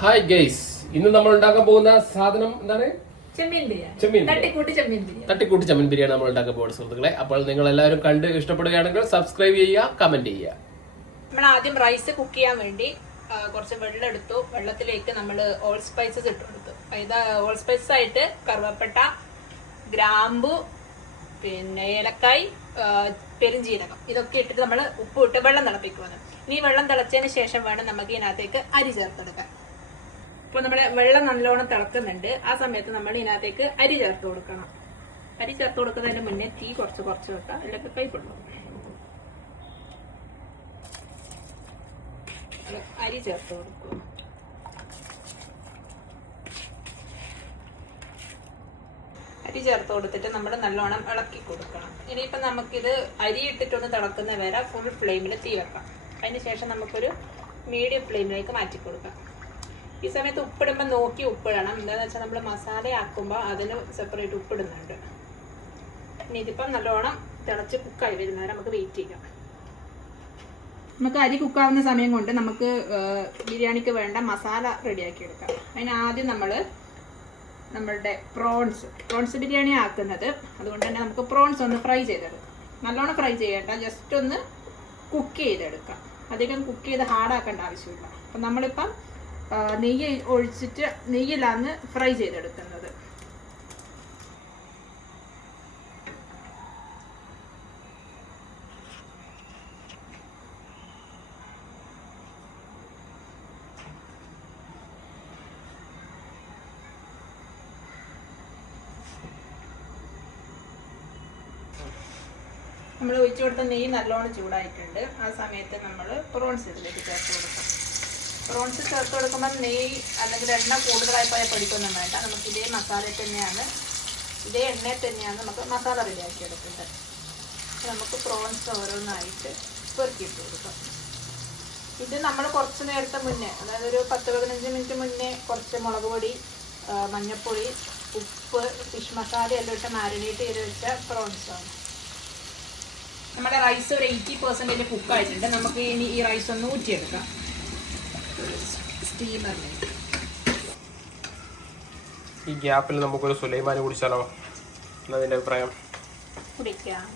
Hi guys, ഇന്ന് നമ്മൾ ഉണ്ടാക്കാൻ പോകുന്ന സാധനം എന്താണ്? തട്ടിക്കൂട്ടി ചെമ്മീൻ ബിരിയാണി നമ്മൾ ഉണ്ടാക്കാൻ പോകുന്ന സുഹൃത്തുക്കളെ. അപ്പോൾ നിങ്ങൾ എല്ലാവരും കണ്ട് ഇഷ്ടപ്പെടുകയാണെങ്കിൽ സബ്സ്ക്രൈബ് ചെയ്യുക, കമന്റ് ചെയ്യുക. നമ്മൾ ആദ്യം റൈസ് കുക്ക് ചെയ്യാൻ വേണ്ടി കുറച്ച് വെള്ളം എടുത്തു. വെള്ളത്തിലേക്ക് നമ്മൾ ഓൾ സ്പൈസസ് ഇട്ട് കൊടുത്തു. ഓൾ സ്പൈസസ് ആയിട്ട് കറുവപ്പട്ട, ഗ്രാമ്പു, പിന്നെ ഏലക്കായ്, പെരുംജീരകം, ഇതൊക്കെ ഇട്ടിട്ട് നമ്മൾ ഉപ്പ് ഇട്ട് വെള്ളം തിളപ്പിക്കുന്നത്. ഇനി വെള്ളം തിളച്ചതിന് ശേഷം വേണം നമുക്ക് ഇതിനകത്തേക്ക് അരി ചേർത്തെടുക്കാൻ. ഇപ്പോൾ നമ്മുടെ വെള്ളം നല്ലോണം തിളക്കുന്നുണ്ട്. ആ സമയത്ത് നമ്മൾ ഇതിനകത്തേക്ക് അരി ചേർത്ത് കൊടുക്കണം. അരി ചേർത്ത് കൊടുക്കുന്നതിന് മുന്നേ തീ കുറച്ച് വെക്കാം, അല്ലെങ്കിൽ കൈപ്പൊള്ളും. അരി ചേർത്ത് കൊടുക്കും. അരി ചേർത്ത് കൊടുത്തിട്ട് നമ്മൾ നല്ലോണം ഇളക്കി കൊടുക്കണം. ഇനിയിപ്പം നമുക്കിത് അരി ഇട്ടിട്ടൊന്ന് തിളക്കുന്ന വരെ ഫുൾ ഫ്ലെയിമിൽ തീ വെക്കാം. അതിന് ശേഷം നമുക്കൊരു മീഡിയം ഫ്ലെയിമിലേക്ക് മാറ്റി കൊടുക്കാം. ഈ സമയത്ത് ഉപ്പിടുമ്പോൾ നോക്കി ഉപ്പിടണം. എന്താണെന്ന് വെച്ചാൽ നമ്മൾ മസാലയാക്കുമ്പോൾ അതിന് സെപ്പറേറ്റ് ഉപ്പിടുന്നുണ്ട്. ഇനി ഇതിപ്പം നല്ലോണം തിളച്ച് കുക്കായി വരുന്നവരെ നമുക്ക് വെയിറ്റ് ചെയ്യാം. നമുക്ക് അരി കുക്കാവുന്ന സമയം കൊണ്ട് നമുക്ക് ബിരിയാണിക്ക് വേണ്ട മസാല റെഡിയാക്കി എടുക്കാം. അതിന് ആദ്യം നമ്മളുടെ പ്രോൺസ് ബിരിയാണി ആക്കുന്നത്. അതുകൊണ്ട് തന്നെ നമുക്ക് പ്രോൺസ് ഒന്ന് ഫ്രൈ ചെയ്തെടുക്കാം. നല്ലോണം ഫ്രൈ ചെയ്യേണ്ട, ജസ്റ്റ് ഒന്ന് കുക്ക് ചെയ്തെടുക്കാം. അധികം കുക്ക് ചെയ്ത് ഹാർഡാക്കേണ്ട ആവശ്യമില്ല. അപ്പം നമ്മളിപ്പം നെയ്യ് ഒഴിച്ചിട്ട് നെയ്യിലാണ് ഫ്രൈ ചെയ്തെടുക്കുന്നത്. നമ്മൾ ഒഴിച്ചു കൊടുത്ത നെയ്യ് നല്ലോണം ചൂടായിട്ടുണ്ട്. ആ സമയത്ത് നമ്മൾ പ്രോൺസ് ഇതിലേക്ക് ചേർത്ത് കൊടുക്കാം. പ്രോൺസ് ചേർത്ത് കൊടുക്കുമ്പോൾ നെയ്യ് അല്ലെങ്കിൽ എണ്ണ കൂടുതലായി പോയാൽ പഠിക്കൊന്നും വേണ്ട. നമുക്ക് ഇതേ ഇതേ എണ്ണയിൽ തന്നെയാണ് നമുക്ക് മസാല റെഡിയാക്കി എടുക്കുന്നത്. നമുക്ക് പ്രോൺസ് ഓരോന്നായിട്ട് പെറുക്കിയിട്ട് കൊടുക്കാം. ഇത് നമ്മൾ കുറച്ച് നേരത്തെ മുന്നേ, അതായത് ഒരു 10-15 മിനിറ്റ് മുന്നേ കുറച്ച് മുളക് പൊടി, മഞ്ഞൾപ്പൊടി, ഉപ്പ്, ഫിഷ് മസാല എല്ലാം ഇട്ട് മാരിനേറ്റ് ചെയ്ത് വെച്ച പ്രോൺസാണ്. നമ്മുടെ റൈസ് ഒരു 80% കുക്കായിട്ടുണ്ട്. നമുക്ക് ഇനി ഈ റൈസ് ഒന്ന് ഊറ്റിയെടുക്കാം സ്റ്റീമറിലേക്ക്. ഈ ഗ്യാപ്പിൽ നമുക്കൊരു സുലൈമാനി കുടിച്ചാലോ? എന്നതിൻ്റെ അഭിപ്രായം. കുടിക്കാം.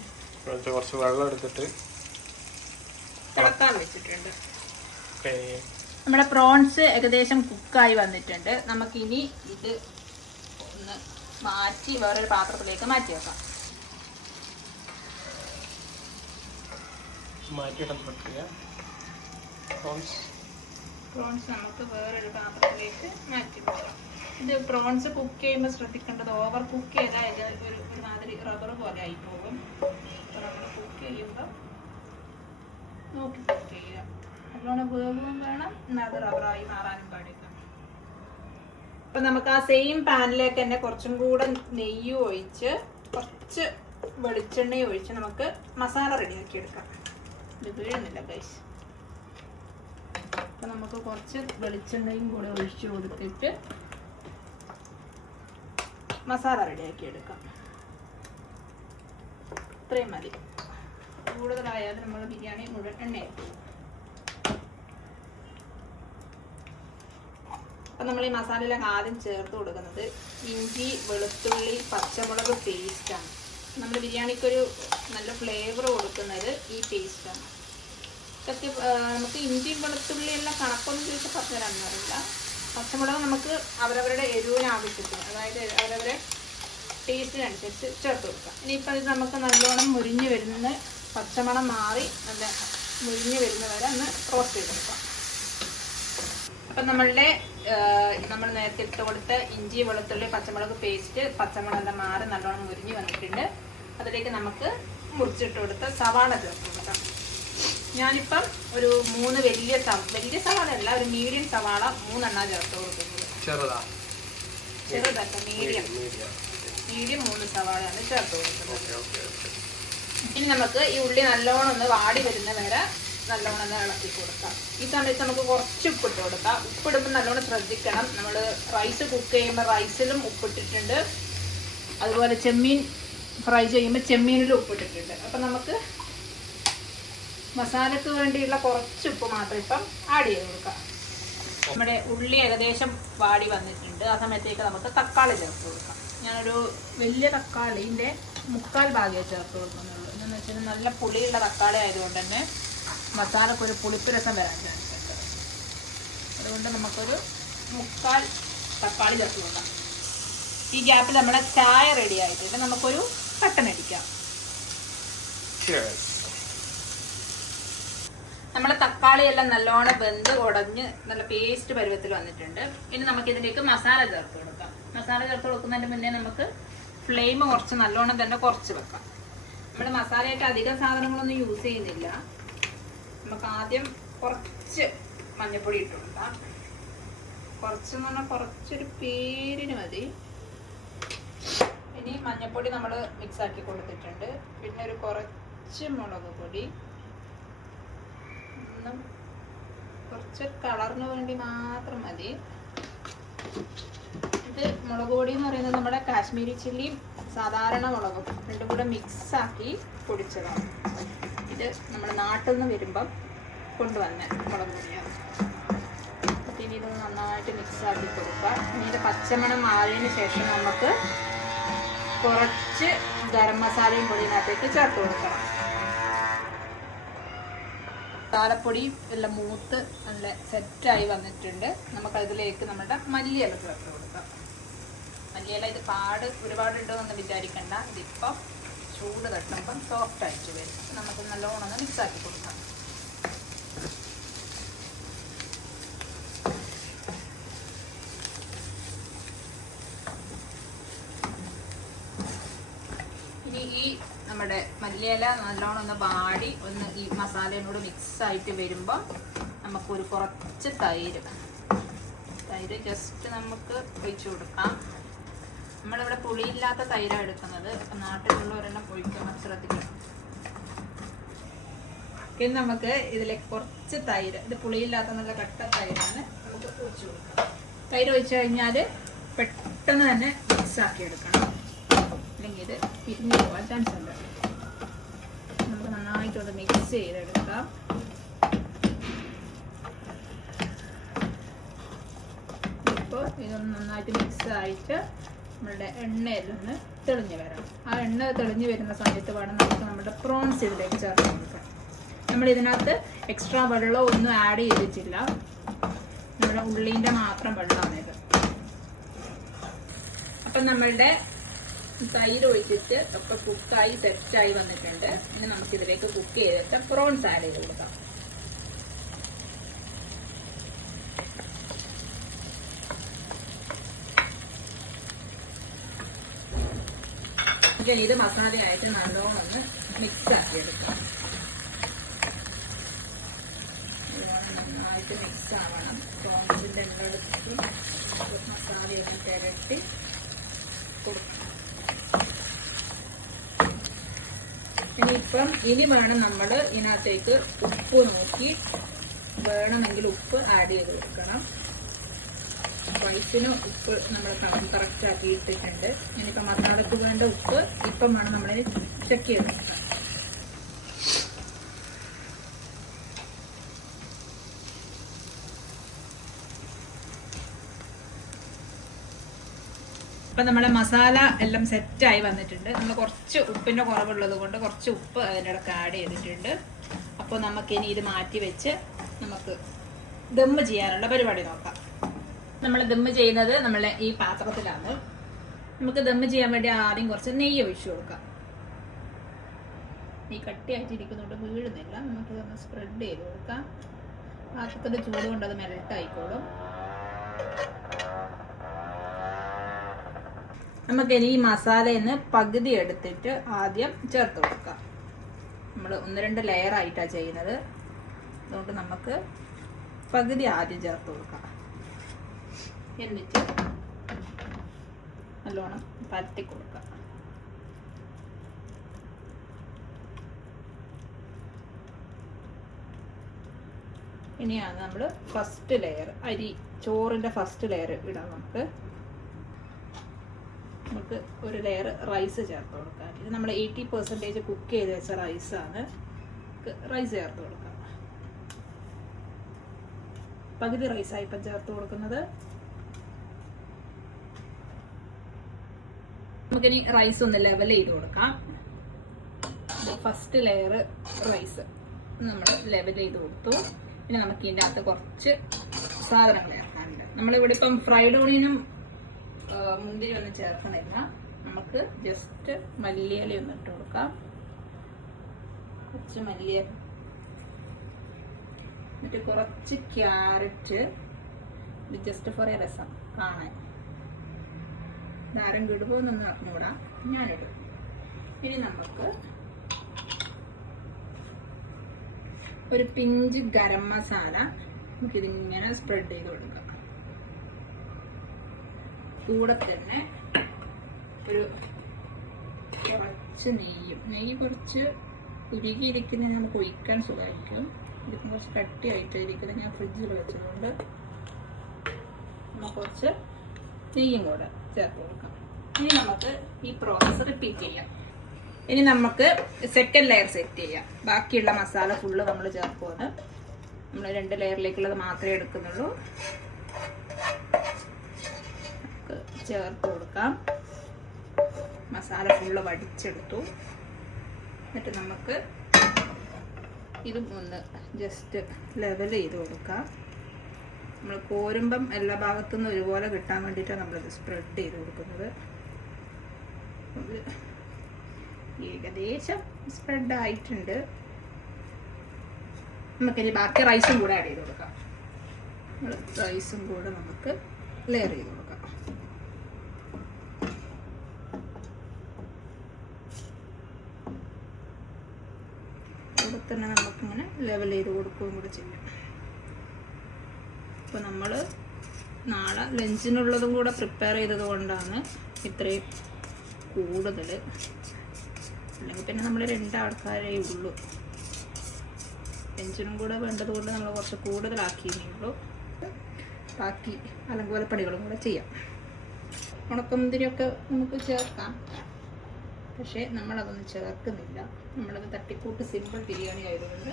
കുറച്ച് വെള്ളം എടുത്തിട്ട് തിളക്കാൻ വെച്ചിട്ടുണ്ട്. നമ്മുടെ പ്രോൺസ് ഏകദേശം കുക്കായി വന്നിട്ടുണ്ട്. നമുക്കിനി ഇത് ഒന്ന് മാറ്റി വേറൊരു പാത്രത്തിലേക്ക് മാറ്റി വെക്കാം. പ്രോൺസ് നമുക്ക് വേറൊരു പാത്രത്തിലേക്ക് മാറ്റി വെക്കാം. ഇത് പ്രോൺസ് കുക്ക് ചെയ്യുമ്പോൾ ശ്രദ്ധിക്കേണ്ടത്, ഓവർ കുക്ക് ചെയ്താൽ ഒരുമാതിരി റബ്ബർ പോലെ ആയി പോകും. അപ്പോൾ നമ്മൾ കുക്ക് ചെയ്യുമ്പോൾ നോക്കി കുക്ക് ചെയ്യുക. നല്ലോണം വേവും വേണം, എന്നാൽ അത് റബ്ബറായി മാറാനും പാടില്ല. അപ്പം നമുക്ക് ആ സെയിം പാനിലേക്ക് തന്നെ കുറച്ചും കൂടെ നെയ്യ് ഒഴിച്ച് കുറച്ച് വെളിച്ചെണ്ണയും ഒഴിച്ച് നമുക്ക് മസാല റെഡിയാക്കി എടുക്കാം. ഇത് വീഴുന്നില്ല ഗൈസ്. അപ്പം നമുക്ക് കുറച്ച് വെളിച്ചെണ്ണയും കൂടെ ഒഴിച്ചു കൊടുത്തിട്ട് മസാല റെഡിയാക്കി എടുക്കാം. ഇത്രയും മതി. കൂടുതലായാലും നമ്മൾ ബിരിയാണി മുഴുവൻ എണ്ണയാക്കും. അപ്പം നമ്മൾ ഈ മസാലയിലൊക്കെ ആദ്യം ചേർത്ത് കൊടുക്കുന്നത് ഇഞ്ചി, വെളുത്തുള്ളി, പച്ചമുളക് പേസ്റ്റാണ്. നമ്മൾ ബിരിയാണിക്കൊരു നല്ല ഫ്ലേവർ കൊടുക്കുന്നത് ഈ പേസ്റ്റാണ്. ഇതൊക്കെ നമുക്ക് ഇഞ്ചി വെളുത്തുള്ളി എല്ലാം കണക്കൊന്നും ചോദിച്ചാൽ പറഞ്ഞുതരാമെന്ന് അറിയില്ല. പച്ചമുളക് നമുക്ക് അവരവരുടെ എരിവിന് ആവശ്യത്തിന്, അതായത് അവരവരുടെ ടേസ്റ്റിനനുസരിച്ച് ചേർത്ത് കൊടുക്കാം. ഇനിയിപ്പോൾ ഇത് നമുക്ക് നല്ലോണം മുരിഞ്ഞ് വരുന്ന, പച്ചമണം മാറി നല്ല മുരിഞ്ഞ് വരുന്ന വരെ ഒന്ന് റോസ്റ്റ് ചെയ്ത് കൊടുക്കാം. അപ്പം നമ്മൾ നേരത്തെ ഇട്ട് കൊടുത്ത ഇഞ്ചി, വെളുത്തുള്ളി, പച്ചമുളക് പേസ്റ്റ്, പച്ചമുളകെല്ലാം മാറി നല്ലോണം മുരിഞ്ഞ് വന്നിട്ടുണ്ട്. അതിലേക്ക് നമുക്ക് മുറിച്ചിട്ട് കൊടുത്ത സവാള ചേർത്ത് കൊടുക്കാം. ഞാനിപ്പം ഒരു 3 വലിയ സവാള അല്ല, ഒരു മീഡിയം സവാള 3 എണ്ണ ചേർത്ത് കൊടുക്കുന്നത്. ചെറുതല്ല, മീഡിയം 3 സവാളയാണ് ചേർത്ത് കൊടുക്കുന്നത്. ഇനി നമുക്ക് ഈ ഉള്ളി നല്ലോണം ഒന്ന് വാടി വരുന്ന വരെ നല്ലോണം ഒന്ന് ഇളക്കി കൊടുക്കാം. ഈ സമയത്ത് നമുക്ക് കുറച്ച് ഉപ്പിട്ട് കൊടുക്കാം. ഉപ്പിടുമ്പോൾ നല്ലോണം ശ്രദ്ധിക്കണം. നമ്മൾ റൈസ് കുക്ക് ചെയ്യുമ്പോൾ റൈസിലും ഉപ്പിട്ടിട്ടുണ്ട്, അതുപോലെ ചെമ്മീൻ ഫ്രൈ ചെയ്യുമ്പോൾ ചെമ്മീനിലും ഉപ്പിട്ടിട്ടുണ്ട്. അപ്പം നമുക്ക് മസാലക്ക് വേണ്ടിയുള്ള കുറച്ച് ഉപ്പ് മാത്രം ഇപ്പം ആഡ് ചെയ്ത് കൊടുക്കാം. നമ്മുടെ ഉള്ളി ഏകദേശം വാടി വന്നിട്ടുണ്ട്. ആ സമയത്തേക്ക് നമുക്ക് തക്കാളി ചേർത്ത് കൊടുക്കാം. ഞാനൊരു വലിയ തക്കാളിൻ്റെ 3/4 ഭാഗമേ ചേർത്ത് കൊടുക്കുന്നുള്ളൂ. എന്ന് വെച്ചാൽ നല്ല പുളിയുള്ള തക്കാളി ആയതുകൊണ്ട് തന്നെ മസാലക്കൊരു പുളിപ്പ് രസം വരാൻ ചാൻസ് ഉണ്ട്. അതുകൊണ്ട് നമുക്കൊരു 3/4 തക്കാളി ചേർത്ത് കൊടുക്കാം. ഈ ഗ്യാപ്പിൽ നമ്മുടെ ചായ റെഡി ആയിട്ടുണ്ട്. നമുക്കൊരു കട്ടൻ അടിക്കാം. നമ്മുടെ തക്കാളി എല്ലാം നല്ലോണം വെന്ത് ഉടഞ്ഞ് നല്ല പേസ്റ്റ് പരുവത്തിൽ വന്നിട്ടുണ്ട്. ഇനി നമുക്കിതിലേക്ക് മസാല ചേർത്ത് കൊടുക്കാം. മസാല ചേർത്ത് കൊടുക്കുന്നതിന് മുന്നേ നമുക്ക് ഫ്ലെയിം കുറച്ച് നല്ലോണം തന്നെ കുറച്ച് വെക്കാം. നമ്മൾ മസാലയായിട്ട് അധികം സാധനങ്ങളൊന്നും യൂസ് ചെയ്യുന്നില്ല. നമുക്ക് ആദ്യം കുറച്ച് മഞ്ഞൾപ്പൊടി ഇട്ട് കൊടുക്കാം. കുറച്ചെന്ന് പറഞ്ഞാൽ കുറച്ചൊരു പേരിന് മതി. ഇനി മഞ്ഞൾപ്പൊടി നമ്മൾ മിക്സ് ആക്കി കൊടുത്തിട്ടുണ്ട്. പിന്നെ ഒരു കുറച്ച് മുളക് പൊടി, കുറച്ച് കളറിന് വേണ്ടി മാത്രം മതി. ഇത് മുളക് പൊടി എന്ന് പറയുന്നത് നമ്മുടെ കാശ്മീരി ചില്ലിയും സാധാരണ മുളകും രണ്ടും കൂടെ മിക്സാക്കി പൊടിച്ചതാണ്. ഇത് നമ്മുടെ നാട്ടിൽ നിന്ന് വരുമ്പം കൊണ്ടുവന്ന മുളക് പൊടിയാണ്. ഇനി ഇത് നന്നായിട്ട് മിക്സാക്കി കൊടുക്കുക. ഇനി ഇത് പച്ചമണം മാറിയതിന് ശേഷം നമുക്ക് കുറച്ച് ഗരം മസാലയും പൊടി ഇതിനകത്തേക്ക് ചേർത്ത് കൊടുക്കണം. മസാലപ്പൊടി എല്ലാം മൂത്ത് നല്ല സെറ്റായി വന്നിട്ടുണ്ട്. നമുക്കതിലേക്ക് നമ്മുടെ മല്ലിയില ചേർത്ത് കൊടുക്കാം. മല്ലിയില ഇത് ഒരുപാട് ഉണ്ടോയെന്ന് വിചാരിക്കണ്ട. ഇതിപ്പം ചൂട് തട്ടുമ്പം സോഫ്റ്റ് ആയിട്ട് വരും. നമുക്ക് നല്ലോണം ഒന്ന് മിക്സാക്കി കൊടുക്കാം. ഇനി ഈ നമ്മുടെ മല്ലിയില നല്ലോണം ഒന്ന് വാടി ഒന്ന് ഈ മസാലയോട് മിക്സ് ആയിട്ട് വരുമ്പോൾ നമുക്കൊരു കുറച്ച് തൈര് ജസ്റ്റ് നമുക്ക് ഒഴിച്ചു കൊടുക്കാം. നമ്മളിവിടെ പുളിയില്ലാത്ത തൈരാണ് എടുക്കുന്നത്. അപ്പം നാട്ടിലുള്ളവരെല്ലാം ഒഴിക്കാൻ ശ്രദ്ധിക്കണം. ഇനി നമുക്ക് ഇതിലേക്ക് കുറച്ച് തൈര്, ഇത് പുളിയില്ലാത്ത നല്ല കട്ട തൈരാണ്, നമുക്ക് ഒഴിച്ചു കൊടുക്കാം. തൈര് ഒഴിച്ചു കഴിഞ്ഞാൽ പെട്ടെന്ന് തന്നെ മിക്സ് ആക്കി എടുക്കണം. അല്ലെങ്കിൽ ഇത് പിരിഞ്ഞു പോകാൻ ചാൻസ് ഉണ്ട്. നമുക്ക് നന്നായിട്ടൊന്ന് മിക്സ് ചെയ്തെടുക്കാം. ഇപ്പോൾ ഇതൊന്ന് നന്നായിട്ട് മിക്സ് ആയിട്ട് നമ്മളുടെ എണ്ണയിലൊന്ന് തെളിഞ്ഞ് വരാം. ആ എണ്ണ തെളിഞ്ഞ് വരുന്ന സമയത്ത് വേണം നമുക്ക് നമ്മുടെ പ്രോൺസ് ഇതിലേക്ക് ചേർത്ത് കൊടുക്കാം. നമ്മളിതിനകത്ത് എക്സ്ട്രാ വെള്ളം ഒന്നും ആഡ് ചെയ്തിട്ടില്ല. നമ്മുടെ ഉള്ളിൻ്റെ മാത്രം വെള്ളമാണിത്. അപ്പം നമ്മളുടെ തൈര് ഒഴിച്ചിട്ട് ഒക്കെ കുക്കായി സെറ്റായി വന്നിട്ടുണ്ട്. ഇനി നമുക്കിതിലേക്ക് കുക്ക് ചെയ്തിട്ട് പ്രോൺസ് ആഡ് ചെയ്ത് കൊടുക്കാം. ഇത് മസാലയായിട്ട് നല്ലോണം ഒന്ന് മിക്സ് ആക്കി എടുക്കാം. നന്നായിട്ട് മിക്സ് ആവണം. പ്രോൺസിൻ്റെ എല്ലായിടത്തും മസാലയൊക്കെ തിരട്ടി കൊടുക്കാം. ഇനി വേണം നമ്മൾ ഇതിനകത്തേക്ക് ഉപ്പ് നോക്കി വേണമെങ്കിൽ ഉപ്പ് ആഡ് ചെയ്ത് കൊടുക്കണം. വൈറ്റിന് ഉപ്പ് നമ്മൾ കറക്റ്റ് ആക്കി ഇട്ടിട്ടുണ്ട്. ഇനിയിപ്പോൾ മസാലയ്ക്ക് വേണ്ട ഉപ്പ് ഇപ്പം വേണം നമ്മൾ ചെക്ക് ചെയ്ത് കൊടുക്കാം. അപ്പം നമ്മുടെ മസാല എല്ലാം സെറ്റായി വന്നിട്ടുണ്ട്. നമ്മൾ കുറച്ച് ഉപ്പിൻ്റെ കുറവുള്ളത് കൊണ്ട് കുറച്ച് ഉപ്പ് അതിൻ്റെ ഇടയ്ക്ക് ആഡ് ചെയ്തിട്ടുണ്ട്. അപ്പോൾ നമുക്കിനി ഇത് മാറ്റി വെച്ച് നമുക്ക് ദമ്മ് ചെയ്യാനുള്ള പരിപാടി നോക്കാം. നമ്മൾ ദമ്മ് ചെയ്യുന്നത് നമ്മളെ ഈ പാത്രത്തിലാണ്. നമുക്ക് ദമ്മ് ചെയ്യാൻ വേണ്ടി ആദ്യം കുറച്ച് നെയ്യ് ഒഴിച്ചു കൊടുക്കാം. ഈ കട്ടിയായിട്ടിരിക്കുന്നതുകൊണ്ട് വീഴുന്നില്ല. നമുക്കിതൊന്ന് സ്പ്രെഡ് ചെയ്ത് കൊടുക്കാം. പാത്രത്തിൻ്റെ ചൂട് കൊണ്ട് അത് മെൽട്ടായിക്കോളും. നമുക്കിനി ഈ മസാലയിൽ പകുതി എടുത്തിട്ട് ആദ്യം ചേർത്ത് കൊടുക്കാം. നമ്മൾ 1-2 ലെയർ ആയിട്ടാണ് ചെയ്യുന്നത്. അതുകൊണ്ട് നമുക്ക് പകുതി ആദ്യം ചേർത്ത് കൊടുക്കാം. എന്നിട്ട് നല്ലോണം പരത്തി കൊടുക്കാം. ഇനിയാണ് നമ്മൾ ഫസ്റ്റ് ലെയർ ചോറിൻ്റെ ഫസ്റ്റ് ലെയർ ഇടാം. നമുക്ക് ഒരു ലെയർ റൈസ് ചേർത്ത് കൊടുക്കാം. ഇത് നമ്മൾ 80% കുക്ക് ചെയ്ത് വെച്ച റൈസാണ്. റൈസ് ചേർത്ത് കൊടുക്കാം. പകുതി റൈസായി ഇപ്പം ചേർത്ത് കൊടുക്കുന്നത്. നമുക്കിനി റൈസ് ഒന്ന് ലെവൽ ചെയ്ത് കൊടുക്കാം. ഫസ്റ്റ് ലെയർ റൈസ് നമ്മൾ ലെവൽ ചെയ്ത് കൊടുത്തു. പിന്നെ നമുക്ക് ഇതിൻ്റെ അകത്ത് കുറച്ച് സാധനങ്ങൾ ചേർക്കാനുണ്ട്. നമ്മളിവിടെ ഇപ്പം ഫ്രൈഡ് ഓണിയനും മുന്തിരി ഒന്നും ചേർക്കണില്ല. നമുക്ക് ജസ്റ്റ് മല്ലിയില ഒന്ന് ഇട്ട് കൊടുക്കാം. കുറച്ച് മല്ലിയില, എന്നിട്ട് കുറച്ച് ക്യാരറ്റ്, ഇത് ജസ്റ്റ് ഫോർ എ രസം കാണാൻ. ധാരം ഇടുമ്പോൾ എന്നൊന്നും അറിഞ്ഞൂടാ, ഞാനിടും. ഇനി നമുക്ക് ഒരു പിഞ്ച് ഗരം മസാല നമുക്കിതിങ്ങനെ സ്പ്രെഡ് ചെയ്ത് കൊടുക്കാം. കൂടെ തന്നെ ഒരു കുറച്ച് നെയ്യ് കുറച്ച് ഉരുകിയിരിക്കുന്നത് നമുക്ക് ഒഴിക്കാൻ സുഖമായിരിക്കും. ഇതിപ്പം കുറച്ച് കട്ടിയായിട്ട് ഇരിക്കുന്നത് ഞാൻ ഫ്രിഡ്ജിൽ വെച്ചതുകൊണ്ട് നമുക്ക് കുറച്ച് നെയ്യും കൂടെ ചേർത്ത് കൊടുക്കാം. ഇനി നമുക്ക് ഈ പ്രോസസ്സ് റിപ്പീറ്റ് ചെയ്യാം. ഇനി നമുക്ക് സെക്കൻഡ് ലെയർ സെറ്റ് ചെയ്യാം. ബാക്കിയുള്ള മസാല ഫുള്ള് നമ്മൾ ചേർക്കുമെന്ന്. നമ്മൾ 2 ലെയറിലേക്കുള്ളത് മാത്രമേ എടുക്കുന്നുള്ളൂ. നമുക്ക് ചേർത്ത് കൊടുക്കാം. മസാല ഫുള്ള് വടിച്ചെടുത്തു. എന്നിട്ട് നമുക്ക് ഇതും ഒന്ന് ജസ്റ്റ് ലെവൽ ചെയ്ത് കൊടുക്കാം. നമ്മൾ കോരുമ്പം എല്ലാ ഭാഗത്തുനിന്നും ഒരുപോലെ കിട്ടാൻ വേണ്ടിയിട്ടാണ് നമ്മളിത് സ്പ്രെഡ് ചെയ്ത് കൊടുക്കുന്നത്. ഏകദേശം സ്പ്രെഡ് ആയിട്ടുണ്ട്. നമുക്കിനി ബാക്കി റൈസും കൂടെ ആഡ് ചെയ്ത് കൊടുക്കാം. റൈസും കൂടെ നമുക്ക് ലെയർ ചെയ്ത് കൊടുക്കാം. കൂടെ തന്നെ നമുക്കിങ്ങനെ ലെവൽ ചെയ്ത് കൊടുക്കുകയും കൂടെ ചെയ്യാം. അപ്പോൾ നമ്മൾ നാളെ ലഞ്ചിനുള്ളതും കൂടെ പ്രിപ്പയർ ചെയ്തത് കൊണ്ടാണ് ഇത്രയും കൂടുതൽ. അല്ലെങ്കിൽ പിന്നെ നമ്മൾ 2 ആൾക്കാരേ ഉള്ളൂ. ലഞ്ചിനും കൂടെ വേണ്ടത് കൊണ്ട് നമ്മൾ കുറച്ച് കൂടുതലാക്കിയേ ഉള്ളൂ. ബാക്കി അലങ്കോല പണികളും കൂടെ ചെയ്യാം. ഉണക്കമുന്തിരിയൊക്കെ നമുക്ക് ചേർക്കാം, പക്ഷേ നമ്മളതൊന്നും ചേർക്കുന്നില്ല. നമ്മളത് തട്ടിക്കൂട്ട് സിമ്പിൾ ബിരിയാണി ആയതുകൊണ്ട്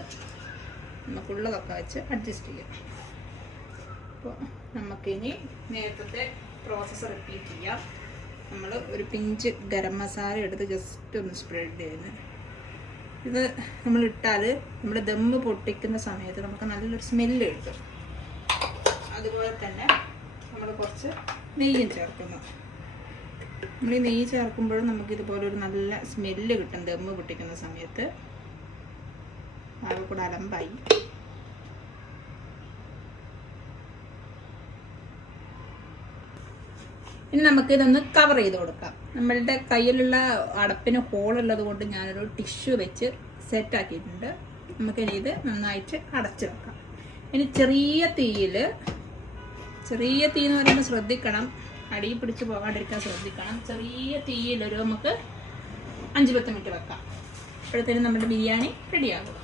നമുക്കുള്ളതൊക്കെ വെച്ച് അഡ്ജസ്റ്റ് ചെയ്യാം. അപ്പോൾ നമുക്കിനി നേരത്തെ പ്രോസസ്സ് റിപ്പീറ്റ് ചെയ്യാം. നമ്മൾ ഒരു പിഞ്ച് ഗരം മസാല എടുത്ത് ജസ്റ്റ് ഒന്ന് സ്പ്രെഡ് ചെയ്യുന്നത്. ഇത് നമ്മളിട്ടാൽ നമ്മൾ ദമ്മ് പൊട്ടിക്കുന്ന സമയത്ത് നമുക്ക് നല്ലൊരു സ്മെല്ല് കിട്ടും. അതുപോലെ തന്നെ നമ്മൾ കുറച്ച് നെയ്യും ചേർക്കുന്നു. നമ്മൾ ഈ നെയ്യ് ചേർക്കുമ്പോഴും നമുക്കിതുപോലെ ഒരു നല്ല സ്മെല്ല് കിട്ടും ദമ്മ് പൊട്ടിക്കുന്ന സമയത്ത്. ആകെ കൂടെ അലമ്പായി. ഇനി നമുക്ക് ഇതൊന്ന് കവർ ചെയ്ത് കൊടുക്കാം. നമ്മളുടെ കയ്യിലുള്ള അടപ്പിന് ഹോളുള്ളത് കൊണ്ട് ഞാനൊരു ടിഷ്യൂ വെച്ച് സെറ്റാക്കിയിട്ടുണ്ട്. നമുക്കിനി ഇത് നന്നായിട്ട് അടച്ചു വെക്കാം. ഇനി ചെറിയ തീ എന്ന് പറയുമ്പോൾ ശ്രദ്ധിക്കണം, അടി പിടിച്ച് പോകാണ്ടിരിക്കാൻ ശ്രദ്ധിക്കണം. ചെറിയ തീയിലൊരു നമുക്ക് 5-10 മിനിറ്റ് വെക്കാം. അപ്പോഴത്തേനും നമ്മുടെ ബിരിയാണി റെഡിയാകും.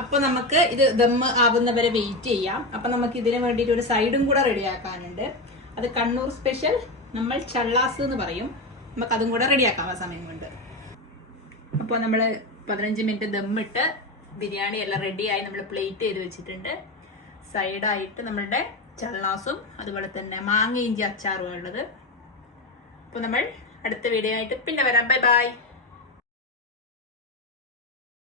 അപ്പോൾ നമുക്ക് ഇത് ദമ്മ് ആവുന്നവരെ വെയിറ്റ് ചെയ്യാം. അപ്പം നമുക്ക് ഇതിന് വേണ്ടിയിട്ട് ഒരു സൈഡും കൂടെ റെഡിയാക്കാനുണ്ട്. അത് കണ്ണൂർ സ്പെഷ്യൽ നമ്മൾ ചള്ളാസ് എന്ന് പറയും. നമുക്ക് അതും കൂടെ റെഡിയാക്കാം ആ സമയം കൊണ്ട്. അപ്പോൾ നമ്മൾ 15 മിനിറ്റ് ദമ്മിട്ട് ബിരിയാണി എല്ലാം റെഡിയായി നമ്മൾ പ്ലേറ്റ് ചെയ്ത് വെച്ചിട്ടുണ്ട്. സൈഡായിട്ട് നമ്മളുടെ ചള്ളാസും അതുപോലെ തന്നെ മാങ്ങ ഇഞ്ചി അച്ചാറും ഉള്ളത്. അപ്പോൾ നമ്മൾ അടുത്ത വീഡിയോ ആയിട്ട് പിന്നെ വരാം. Bye bye.